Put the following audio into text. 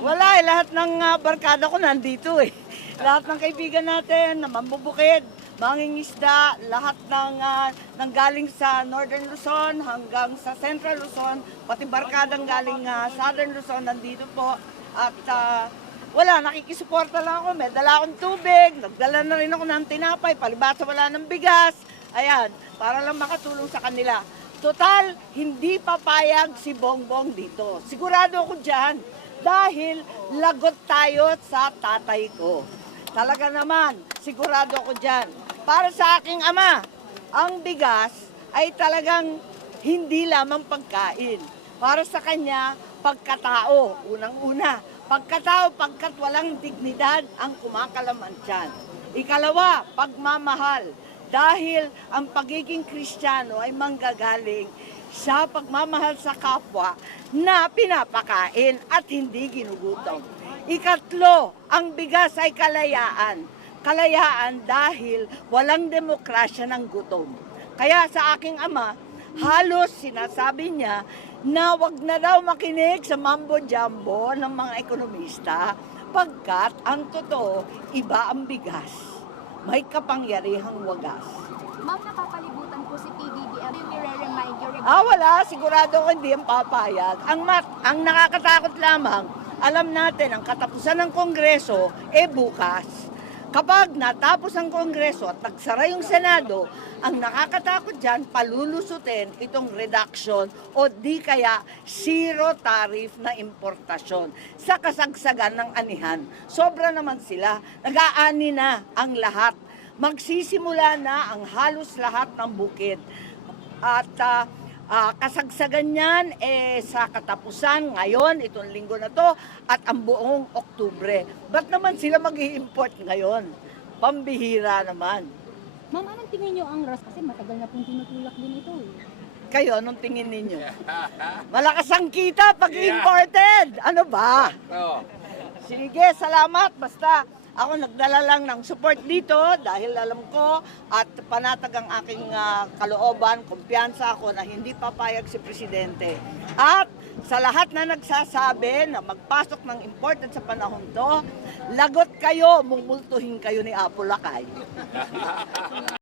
Wala eh, lahat ng ah, barkada ko nandito eh. Lahat ng kaibigan natin na mambubukid, mangingisda, lahat ng ah, nanggaling sa Northern Luzon hanggang sa Central Luzon, pati barkadang galing ah, Southern Luzon nandito po. At ah, wala, nakikisuporta lang ako. May dala akong tubig, nagdala na rin ako ng tinapay, palibasa wala ng bigas. Ayan, para lang makatulong sa kanila. Total, hindi papayag si Bongbong dito. Sigurado ako dyan. Dahil lagot tayo sa tatay ko. Talaga naman, sigurado ako dyan. Para sa aking ama, ang bigas ay talagang hindi lamang pagkain. Para sa kanya, pagkatao, unang-una. Pagkatao, pagkat walang dignidad ang kumakalaman dyan. Ikalawa, pagmamahal. Dahil ang pagiging kristyano ay manggagaling sa pagmamahal sa kapwa na pinapakain at hindi ginugutom. Ikatlo, ang bigas ay kalayaan. Kalayaan dahil walang demokrasya ng gutom. Kaya sa aking ama, halos sinasabi niya na wag na daw makinig sa mambo-jumbo ng mga ekonomista pagkat ang totoo, iba ang bigas. May kapangyarihang wagas. Ma'am, napapalibutan po si PBBM. Yung nire-remind you regarding Ah, wala. Sigurado ko hindi ang papayag. Ang, mat, ang nakakatakot lamang, alam natin, ang katapusan ng Kongreso, eh bukas. Kapag natapos ang Kongreso at nagsara yung Senado, ang nakakatakot dyan, palulusutin itong reduction o di kaya zero tariff na importasyon sa kasagsagan ng anihan. Sobra naman sila. Nag-aani na ang lahat. Magsisimula na ang halos lahat ng bukid. At ah, ah, kasagsagan niyan eh, sa katapusan ngayon, itong linggo na to, at ang buong Oktubre. Ba't naman sila mag import ngayon? Pambihira naman. Ma'am, anong tingin niyo ang RAS? Kasi matagal na pong tinutulak din ito eh. Kayo, anong tingin ninyo? Malakas ang kita pag imported. Ano ba? Sige, salamat. Basta ako nagdala lang ng support dito dahil alam ko at panatag ang aking ah, kalooban, kumpiyansa ako na hindi papayag si Presidente. At sa lahat na nagsasabi na magpasok ng imported sa panahon to, lagot kayo, mumultuhin kayo ni Apo Lakay.